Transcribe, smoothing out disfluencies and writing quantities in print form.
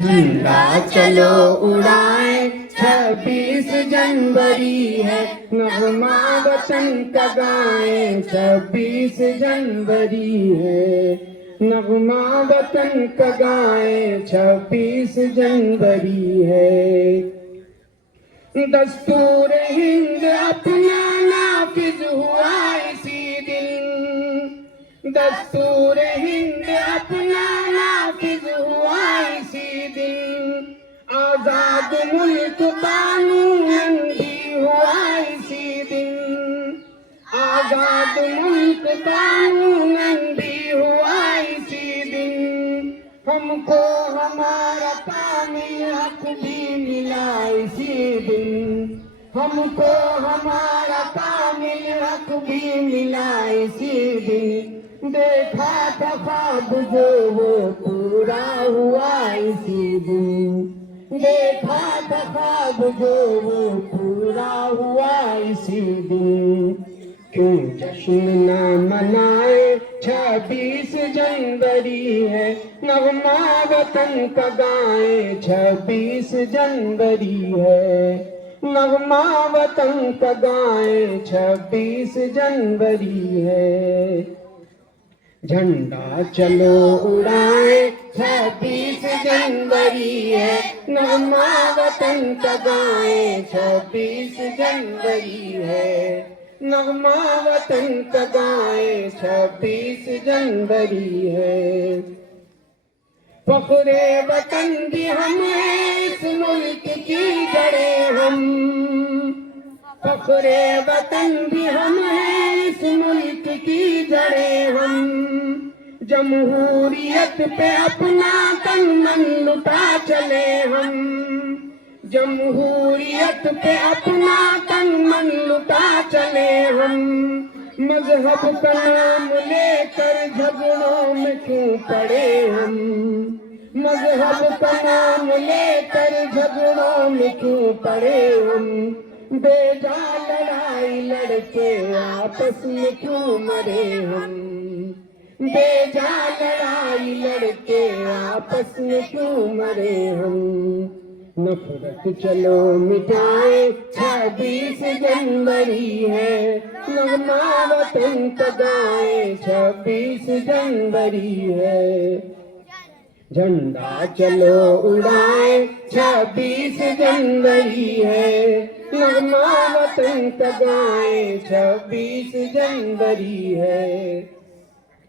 झंडा चलो उड़ाए 26 जनवरी है, नगमा वतन का गाए 26 जनवरी है, नगमा वतन का गाए 26 जनवरी है। दस्तूर हिंद अपना नाफिज हुआ इसी दिन, दस्तूर हिंद अपना नाफिज हुआ इसी दिन, आजाद मुल्क कानून भी हुआ इसी दिन, आजाद मुल्क कानून भी हुआ इसी दिन, हमको हमारा कामिल हक भी मिला इसी दिन, हमको हमारा कामिल हक भी मिला इसी दिन, देखा था ख्वाब जो वो पूरा हुआ इसी दिन, देखा था ख्वाब जो वो पूरा हुआ इसी दिन। क्यों जश्न न मनाए 26 जनवरी है, नगमा वतन का गाए 26 जनवरी है, नगमा वतन का गाए 26 जनवरी है। झंडा चलो उड़ाए 26 जनवरी है, नगमा वतन का गाए 26 जनवरी है, नगमा वतन का गाए 26 जनवरी है। फख्रे वतन भी हम हैं, इस मुल्क की जड़ें हम, फख्रे वतन भी हम हैं, इस मुल्क की जड़ें हम, जमहूरियत पे अपना तन मन लुटा चले हम, जमहूरियत पे अपना तन मन लुटा चले हम, मजहब का नाम लेकर झगड़ों में क्यों पड़े हम, मजहब का नाम लेकर झगड़ों में क्यों पड़े हम, बेजा लड़ाई लड़के आपस में क्यों मरे हम, बेजा लड़ाई लड़के आपस में क्यों मरे हम। नफरत चलो मिटाए 26 जनवरी है, नगमा वतन का गाए 26 जनवरी है। झंडा चलो उड़ाए 26 जनवरी है, नगमा वतन का गाए 26 जनवरी है।